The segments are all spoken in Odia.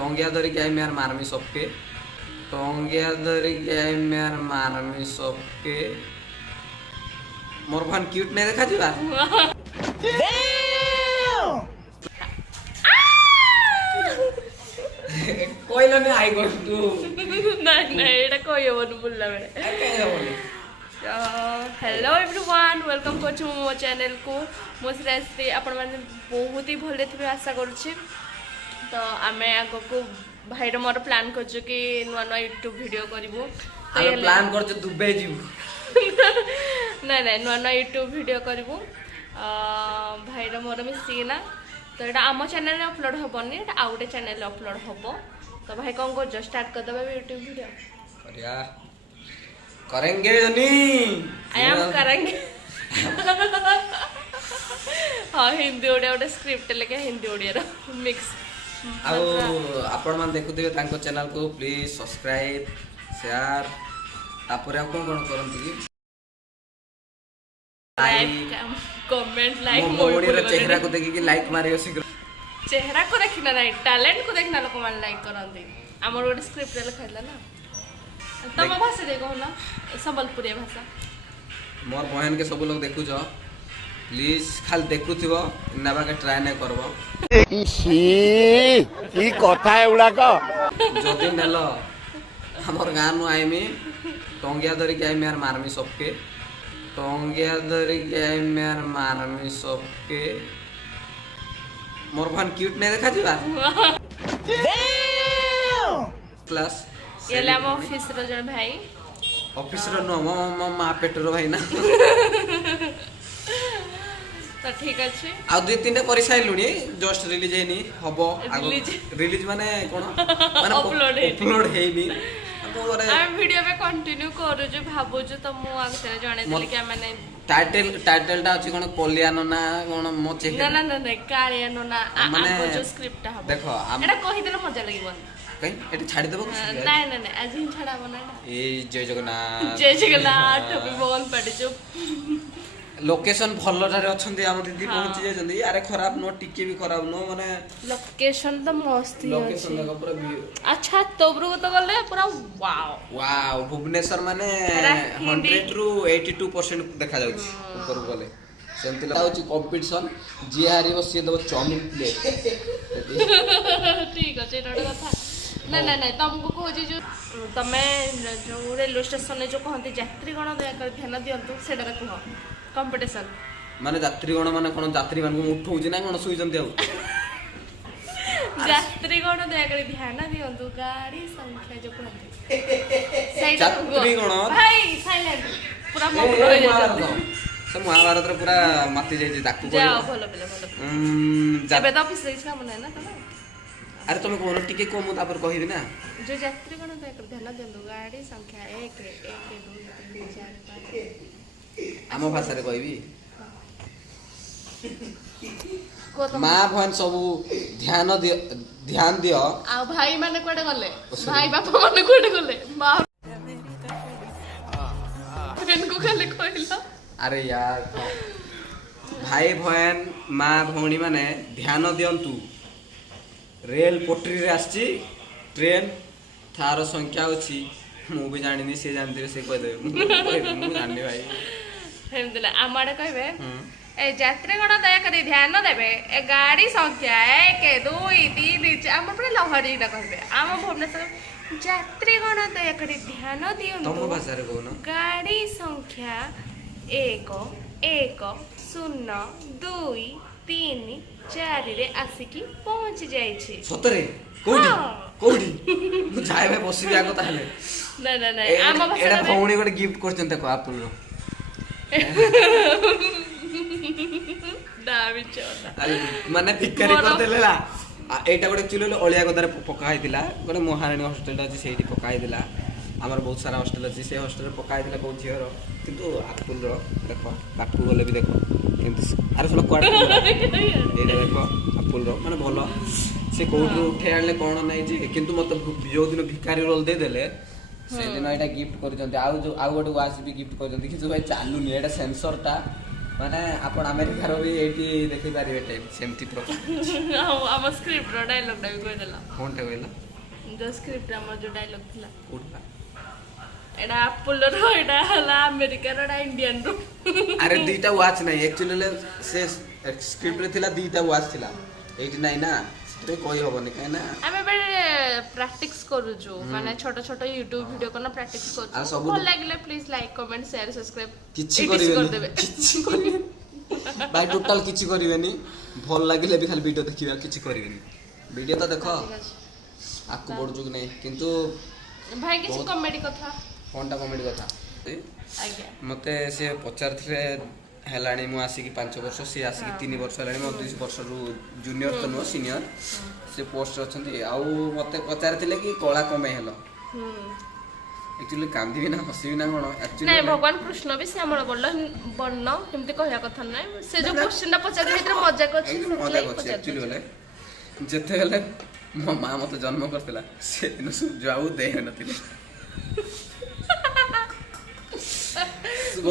टोंगिया धरिक आइम यार मारमी सबके टोंगिया धरिक आइम यार मारमी सबके मोर भान क्यूट नहीं देखा जीवा कोइला ने आई गो तू नहीं एटा कोई होबन बुल्ला बेले हेलो एवरीवन वेलकम करछु मो चैनल को मो श्रेयश्री आपण माने बहुत ही भले थे आशा करूछि। तो आमे आगो को भाई मोर प्लान करछु कि नुआ नुआ यूट्यूब वीडियो करबो आमे प्लान करछु दुबई जीव नहीं नहीं नुआ नुआ यूट्यूब वीडियो करबो भाई मोर मिसिना। तो ये आम चैनल में अपलोड हेनी आ गए चैनल अपलोड हम। तो भाई कौन कर स्टार्ट कर दबा यूट्यूब वीडियो करिया करेंगे आई एम करेंगे हाँ हिंदी ओडिया गोटे स्क्रिप्ट लेके हिंदी ओडिया मिक्स आपण मान देखुथिबे तांको चैनल को प्लीज सब्सक्राइब शेयर तापर आ कोन करंती की लाइक कमेंट लाइक मोड़ी रे चेहरा को देखि कि लाइक मारियो शीघ्र चेहरा को देखिना नहीं टैलेंट को देखना लोक मान लाइक करंती हमर गोटे स्क्रिप्ट ले खाइला ना तम भाषा देखो ना संबलपुरी भाषा मोर बहन के सब लोग देखु छ प्लीज खाली देखुथिबो नबा के ट्राई नै करबो इसी की कथा है उडा को जदी नेलो हमर गां नु आइमी टोंगिया धरि के आइमी यार मारमी सबके टोंगिया धरि के आइमी यार मारमी सबके मोर भान क्यूट नै देखा जीवा क्लास ये हम ऑफिस रो जन भाई ऑफिस रो नो मो मा पेटरो भाई ना तो ठीक अछि आ दुई तीनटा करि साइलुनी जस्ट रिलीज हेनी हबो आगो रिलीज माने कोन माने अपलोड हेनी हम वीडियो पे कंटिन्यू करू जो भाबो जो त मु आगते जणे देली कि माने टाइटल टा अछि कोन कोलियानो ना कोन मो चेक ना कालियानो ना माने जो स्क्रिप्ट हबो देखो एटा कहि देला मजा लागिबो कहीं एटा छाड़ी देबो नहीं आज ही छाड़ाबो ना ए जय जगन्नाथ टोपी बोल पड़े जो लोकेशन भल्लटारे अछंती हम दीदी पहुंची जायछंती अरे खराब नो टिके भी खराब नो माने लोकेशन तो मस्त ही लोकेशन देखो पूरा व्यू अच्छा तोबरु तो गले पूरा वाओ भुवनेश्वर माने 100 रु 82% देखा जाउछ ऊपर गले सेंति लाउची कंपटीशन जी हारिबो से दबो चाउमिन प्लेट ठीक अछि एटा कथा नहीं तुमको कहूँ जो तमे जो रेलवे स्टेशन जो कहते यात्री गण दया ध्यान दिंतु से कह कंपटीशन माने यात्री गण माने कोन यात्री मान को उठौजी ना कोन सुई जंती आउ यात्री गण दया ध्यान दिंतु गाड़ी संख्या जो कहते यात्री गण भाई साइलेंट पूरा मग्न हो जाते से महाभारत रे पूरा माती जाई ताकू जाओ भलो भलो एबे तो ऑफिस जाइछला मने ना तमे अरे तुम कोन टिके को मु तापर कहिबी ना जो यात्री गण दया ध्यान दिंतु गाड़ी संख्या 1 2 3 4 5 आम भाषा रे कहबी मां भन सब ध्यान दियो आ भाई माने कोडे गले भाई बापा माने कोडे गले मां बहन को खाली कहला अरे यार भाई बहन मां भौणी माने ध्यान दियंतु रेल पटरी रे आछि ट्रेन थार संख्या अछि मु भी जानिनी से जानती से कह दे मु जाननी भाई हम दिला आमाडे कहबे ए यात्री गण दया करी ध्यान देबे ए गाड़ी संख्या 1 2 3 4 हम पूरा लहरी ना कहबे आम भुवनेश्वर यात्री गण दया करी ध्यान दियंतु तुम भाषा रे कहू ना गाड़ी संख्या 1 1 0 2 3 4 रे आसिकी पहुंच जाई छी सतरे कोडी मु जाय भाई बसिबी आगो ताले नहीं आम भाषा एडा भौणी गोटे गिफ्ट करछन देखो आपुल रो दाबी चोटा माने भिकारी कर देलेला एटा गोटे चुले अलिया गदारे पका हैतिला गोटे महारानी हॉस्टल अछि सेठी पका हैतिला हमर बहुत सारा हॉस्टल अछि से हॉस्टल रे पका हैतिला को झियर किंतु आपुल रो देखो बापू गले भी देखो किंतु अरे थोड़ा क्वाड एटा देखो आपुल रो माने भलो से कोठु उठे आले कोन नै जे किंतु मत जो दिन भिकारी रोल दे देले से दिन एटा गिफ्ट कर जंते आउ जो आउ गोटे वाच भी गिफ्ट कर जंते कि जो भाई चालू नि एटा सेंसर ता ମାନେ ଆପଣ ଆମେରିକାର ବି ଏଇଠି ଦେଖିପାରିବେ ଟାଇପ ସେମିତି ପ୍ରକାର ଆମ ସ୍କ୍ରିପ୍ଟର ଡାଇଲଗଟା ବି କହିଦେଲା କଣଟା କହିଲ ଯୋଉ ସ୍କ୍ରିପ୍ଟରେ ଆମର ଯୋଉ ଡାଇଲଗ ଥିଲା କୋଉଟା ଏଟା ଆପଲର ଏଟା ହେଲା ଆମେରିକାର ଏଟା ଇଣ୍ଡିଆନ ରୁ ଆରେ ଦିଟା ୱାଚ୍ ନାହିଁ ଆକ୍ଚୁଆଲି ସେ ସ୍କ୍ରିପ୍ଟରେ ଥିଲା ଦିଟା ୱାଚ୍ ଥିଲା ଏଇଠି ନାହିଁ ନା ସେଥିପାଇଁ କହି ହବନି କାହିଁକି ନା ଆମେ ଏବେ ପ୍ରାକ୍ଟିସ କରୁଛୁ ମାନେ ଛୋଟ ଛୋଟ ୟୁଟ୍ୟୁବ ଭିଡିଓ କରନା ପ୍ରାକ୍ଟିସ ଆଉ କରୁଛୁ ସବୁ ଭଲ ଲାଗିଲେ please like comment share subscribe କିଛି କରିବେନି କିଛି କରିବେନି ଭାଇ ଟୋଟାଲ କିଛି କରିବେନି ଭଲ ଲାଗିଲେ ବି ଖାଲି ଭିଡିଓ ଦେଖିବା କିଛି କରିବେନି ଭିଡିଓ ତ ଦେଖ ଆଗକୁ ବଢୁଛୁ କି ନାହିଁ କିନ୍ତୁ ଭାଇ କିଛି କମେଡି କଥା କଣଟା କମେଡି କଥା ଆଜ୍ଞା ମତେ ସେ ପଚାରିଥିଲେ ହେଲାଣି ମୁଁ ଆସିକି 5 ବର୍ଷ ସିଏ ଆସିକି 3 ବର୍ଷ ହେଲାଣି ମୋ 2 ବର୍ଷରୁ ଜୁନିୟର ତ ନୁହଁ ସିନିୟର ସେ ପୋଷ୍ଟରେ ଅଛନ୍ତି ଆଉ ମତେ ପଚାରିଥିଲେ କି କଳା କଣ ପାଇଁ ହେଲ ଆକ୍ଚୁଆଲି କାନ୍ଦିବି ନା ହସିବି ନା କଣ ନାଇଁ ଆକ୍ଚୁଆଲି ଭଗବାନ କୃଷ୍ଣ ବି ଶ୍ୟାମଳ ବର୍ଣ୍ଣ ସେମିତି କହିବା କଥା ନୁହେଁ ସେ ଯୋଉ କ୍ୱେଶ୍ଚିନ୍ ଟା ପଚାରିଲେ ସେଥିରେ ମଜାକ ଅଛି ମଜା କରୁଛି ଆକ୍ଚୁଆଲି ବୋଲେ ଯେତେବେଳେ ମୋ ମା ମତେ ଜନ୍ମ କରିଥିଲା ସେଦିନ ସୂର୍ଯ୍ୟ ଆଉ ଦେହ ନଥିଲେ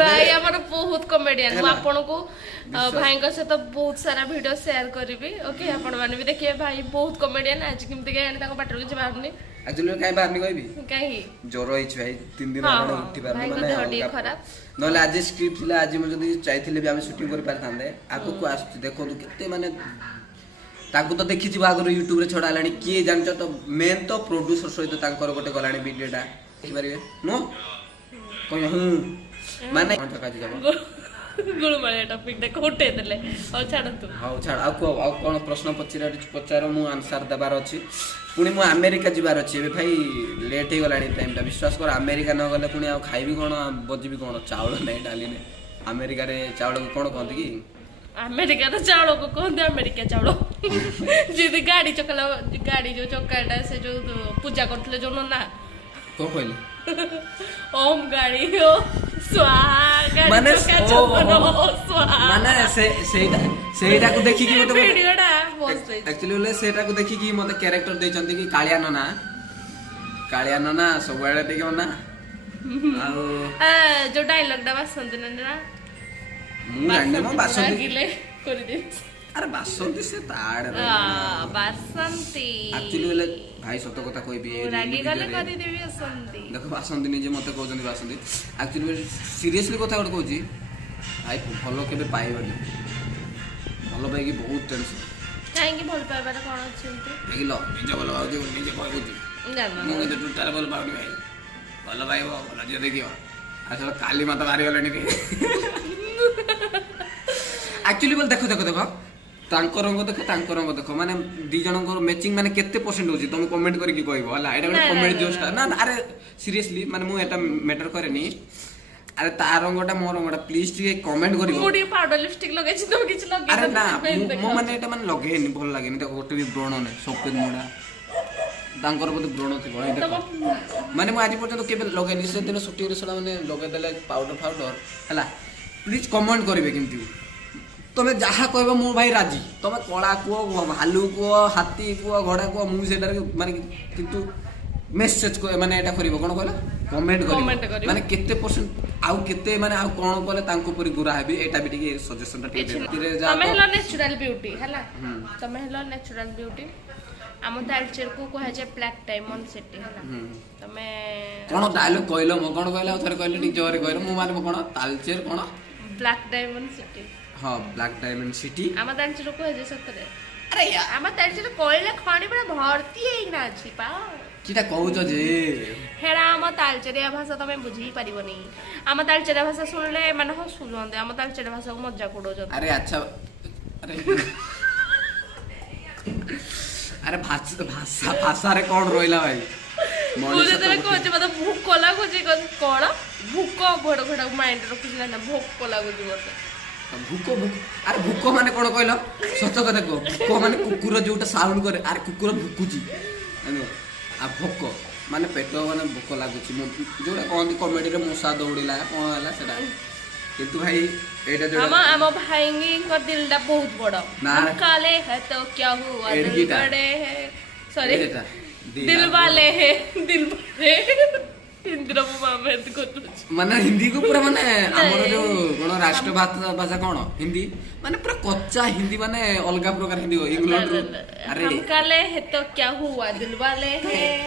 ଭାଇ ଆମର ବହୁତ କମେଡିଆନ ମୁଁ ଆପଣଙ୍କୁ ଭାଇଙ୍କ ସହିତ ବହୁତ ସାରା ଭିଡିଓ ସେୟାର କରିବି ଓକେ ଆପଣ ମାନେ ବି ଦେଖିବେ ଭାଇ ବହୁତ କମେଡିଆନ ଆଜି କେମିତି କେଜାଣି ତାଙ୍କ ପାଟିରୁ କିଛି ବାହାରୁନି ଆକ୍ଚୁଆଲି କାଇଁ ବାହାରନି କହିବି କାହିଁକି ଜ୍ୱର ହେଇଛି ଭାଇ 3 ଦିନ ହେଲାଣି ଉଠି ପାରୁନି ଭାଇଙ୍କ ମାନେ ଦେହ ଟିକେ ଅଲଗା ଖରାପ ନହେଲେ ଆଜି ସ୍କ୍ରିପ୍ଟ ଥିଲା ଆଜି ମୁଁ ଯଦି ଚାହିଥିଲେ ବି ଆମେ ସୁଟିଂ କରିପାରିଥାନ୍ତେ ଆଗକୁ ଆସୁଛି ଦେଖନ୍ତୁ କେତେ ମାନେ ତାଙ୍କୁ ତ ଦେଖିଥିବ ଆଗରୁ ୟୁଟ୍ୟୁବରେ ଛଡା ହେଲାଣି କିଏ ଜାଣିଛ ତ ମେନ୍ ତ ପ୍ରୋଡ୍ୟୁସର ସହିତ ତାଙ୍କର ଗୋଟେ ଗଲାଣି ଭିଡିଓଟା ଦେଖିପାରିବେ ନୁହଁ କହିବେ ମାନେ ଗୁଳୁମାଳିଆ ଟପିକ ଟା ଉଠେଇ ଦେଲେ ହଉ ଛାଡ଼ନ୍ତୁ ହଉ ଛାଡ଼ ଆଉ କୁହ ଆଉ କ'ଣ ପ୍ରଶ୍ନ ପଚାର ମୁଁ ଆନ୍ସର ଦେବାର ଅଛି ପୁଣି ମୁଁ ଆମେରିକା ଯିବାର ଅଛି ଏବେ ଭାଇ ଲେଟ୍ ହେଇଗଲାଣି ଟାଇମଟା ବିଶ୍ୱାସ କର ଆମେରିକା ନ ଗଲେ ପୁଣି ଆଉ ଖାଇବି କ'ଣ ବଜିବି କ'ଣ ଚାଉଳ ନାହିଁ ଡାଲି ନାହିଁ ଆମେରିକାରେ ଚାଉଳକୁ କ'ଣ କହନ୍ତି କି ଆମେରିକାର ଚାଉଳକୁ କହନ୍ତି ଆମେରିକା ଚାଉଳ ଯଦି ଗାଡି ଯୋଉ ଚକାଟା ସେ ଯୋଉ ପୂଜା କରୁଥିଲେ ଯୋଉ ନା କ'ଣ କହିଲେ ଓମ୍ ଗାଡି ଓ ସ୍ୱାହା ମାନେ ମାନେ ସେଇଟାକୁ ଦେଖିକି ମତେ ଭିଡିଓଟା ମସ୍ତ ହେଇଛି ଆକ୍ଚୁଆଲି ସେଇଟାକୁ ଦେଖିକି ମତେ କ୍ୟାରେକ୍ଟର ଦେଇଛନ୍ତି କି କାଳିଆ ନନା ସବୁଆଡେ ଟିକେ ନା ଆଉ ଯୋଉ ଡାଇଲଗଟା ବାସନ୍ତି ନା ମୁଁ ଜାଣିନି ମୋ ବାସନ୍ତୀ ରାଗିଲେ କରିଦେବି ଆରେ ବାସନ୍ତୀ ସେ ତାଡେ ବାସନ୍ତୀ ଆକ୍ଚୁଆଲି ବୋଲେ ଭାଇ ସତ କଥା କହିବି ରାଗି ଗଲେ କରିଦେବି ବାସନ୍ତୀ ଦେଖ ବାସନ୍ତୀ ନିଜେ ମତେ କହୁଛନ୍ତି ବାସନ୍ତୀ ଆକ୍ଚୁଆଲି ସିରିୟସଲି କଥା ଗୋଟେ କହୁଛି ଭାଇ ଭଲ କେବେ ପାଇବନି ଭଲ ପାଇକି ବହୁତ ଟେନସନ କାହିଁକି ଭଲ ପାଇବାର କଣ ଅଛି ଏମିତି ଦେଖିଲ ନିଜେ ଭଲ ପାଉଛି ନିଜେ କହୁଛି ମୁଁ କିନ୍ତୁ ଟୋଟାଲ ଭଲ ପାଉନି ଭାଇ ଭଲ ପାଇବ ଭଲ ଝିଅ ଦେଖିବ ଆଉ କାଲି ମତେ ମାରିଗଲେଣି ଆକ୍ଚୁଆଲି ବୋଲେ ଦେଖ ତାଙ୍କ ରଙ୍ଗ ଦେଖ ମାନେ ଦି ଜଣଙ୍କର ମ୍ୟାଚିଂ ମାନେ କେତେ ପରସେଣ୍ଟ ହଉଛି ତମେ କମେଣ୍ଟ କରିକି କହିବ ହେଲା ଏଇଟା ଗୋଟେ କମେଡି ଜୋସ୍ଟା ନା ଆରେ ସିରିୟସଲି ମାନେ ମୁଁ ଏଟା ମ୍ୟାଟର କରେନି ଆରେ ତା ରଙ୍ଗଟା ମୋ ରଙ୍ଗଟା ପ୍ଲିଜ ଟିକେ କମେଣ୍ଟ କରିବ ମୁଁ ଟିକେ ପାଉଡର ଲିପଷ୍ଟିକ ଲଗେଇଛି ତମେ କିଛି ଲଗେଇ ଆରେ ନା ମୁଁ ମାନେ ଏଟା ମାନେ ଲଗେଇନି ଭଲ ଲାଗେନି ତାକୁ ଗୋଟେ ବି ବ୍ରଣ ନାହିଁ ସଫେଦ ମୁଡା ତାଙ୍କର ବୋଧେ ବ୍ରଣ ଥିବ ମାନେ ମୁଁ ଆଜି ପର୍ଯ୍ୟନ୍ତ କେବେ ଲଗେଇନି ସେଦିନ ସୁଟିଂରେ ସେଟା ମାନେ ଲଗେଇଦେଲେ ପାଉଡର ହେଲା ପ୍ଲିଜ କମେଣ୍ଟ କରିବେ କେମିତି ତମେ ଯାହା କହିବ ମୁଁ ଭାଇ ରାଜି ତମେ କଳା କୁହ ଭାଲୁ କୁହ ହାତୀ କୁହ ଘୋଡ଼ା କୁହ ମୁଁ ସେଟାରେ ମାନେ କିନ୍ତୁ ମେସେଜ ମାନେ ଏଟା କରିବ କ'ଣ କହିଲ କମେଣ୍ଟ କରିବ ମାନେ କେତେ ପରସେଣ୍ଟ ଆଉ କେତେ ମାନେ ଆଉ କ'ଣ କଲେ ତାଙ୍କ ଉପରେ ଗୁରା ହେବି ଏଟା ବି ଟିକେ ସଜେସନଟା ଟିକେ ତମେ ହେଲ ନ୍ୟାଚୁରାଲ ବିୟୁଟି ହେଲା ତମେ ହେଲ ନ୍ୟାଚୁରାଲ ବିୟୁଟି ଆମ ତାଳଚେରକୁ କୁହାଯାଏ ବ୍ଲାକ୍ ଡାଇମଣ୍ଡ ସିଟି ହେଲା ତମେ କ'ଣ ଡାଇଲଗ କହିଲ ମୁଁ କ'ଣ କହିଲ ଆଉ ଥରେ କହିଲେ ଟିକେ ଜୋରରେ କହିଲ ମୁଁ ମାନେ କ'ଣ ତାଳଚେର କ'ଣ ବ୍ଲାକ୍ ଡାଇମଣ୍ଡ ସିଟି ହଁ ବ୍ଲାକ୍ ଡାଇମଣ୍ଡ ସିଟି ଆମ ତାଳଚେର କୁହାଯାଏ ସତରେ ଆରେ ଆମ ତାଳଚେର କହିଲେ ଖଣି ପୁରା ଭର୍ତ୍ତି ହେଇକିନା ଅଛି ପା କିଟା କହୁଛ ଯେ ହେରା ଆମ ତାଳଚେରିଆ ଭାଷା ତମେ ବୁଝି ପାରିବନି ଆମ ତାଳଚେରିଆ ଭାଷା ଶୁଣିଲେ ମାନେ ହସୁଛନ୍ତି ଆମ ତାଳଚେରିଆ ଭାଷାକୁ ମଜାକ ଉଡଉଛନ୍ତି ଆରେ ଆଚ୍ଛା ଆରେ ଭାଷାରେ କ'ଣ ରହିଲା ଭାଇ ମୁଁ ଯେତେବେଳେ କହୁଛି ମତେ ଭୋକ ଲାଗୁଛି କ'ଣ ଭୋକ ଘୋଡ଼ ଘୋଡ଼ାକୁ ମାଇଣ୍ଡ ରଖୁଛି ନା ଭୋକ ଲାଗୁଛି ମତେ ଆରେ ଭୋକ ମାନେ କ'ଣ କହିଲ ସତ କଥା କୁହ ଭୋକ ମାନେ କୁକୁର ଯୋଉଟା ସାଉଣ୍ଡ କରେ ଆରେ କୁକୁର ଭୁକୁଛି ଆଉ ଭୋକ ମାନେ ପେଟ ମାନେ ଭୋକ ଲାଗୁଛି ଯୋଉଟା କହନ୍ତି କମେଡିରେ ମୂଷା ଦୌଡ଼ିଲା କ'ଣ ହେଲା ସେଟା କିନ୍ତୁ ଭାଇ ଏଇଟା ଯୋଉଟା ଆମ ଭାଇଙ୍କ ଦିଲଟା ବହୁତ ବଡ଼ କାଲେ ହେ ତ କ୍ୟା ହୁଆ ଦିଲ ବड़େ ହେ ସରି ଦିଲ वाले है ହିନ୍ଦୀର ମୋ ମାମା ଏମିତି କରୁଛି ମାନେ ହିନ୍ଦୀ କୁ ପୁରା ମାନେ ଆମର ଯୋଉ କଣ ରାଷ୍ଟ୍ର ଭାଷା କଣ ହିନ୍ଦୀ ମାନେ ପୁରା କच्चा ହିନ୍ଦୀ ମାନେ ଅଲଗା ପ୍ରକାର ହିନ୍ଦୀ ଇଂଲଣ୍ଡ ରୁ हम काले है तो क्या हुआ दिल वाले है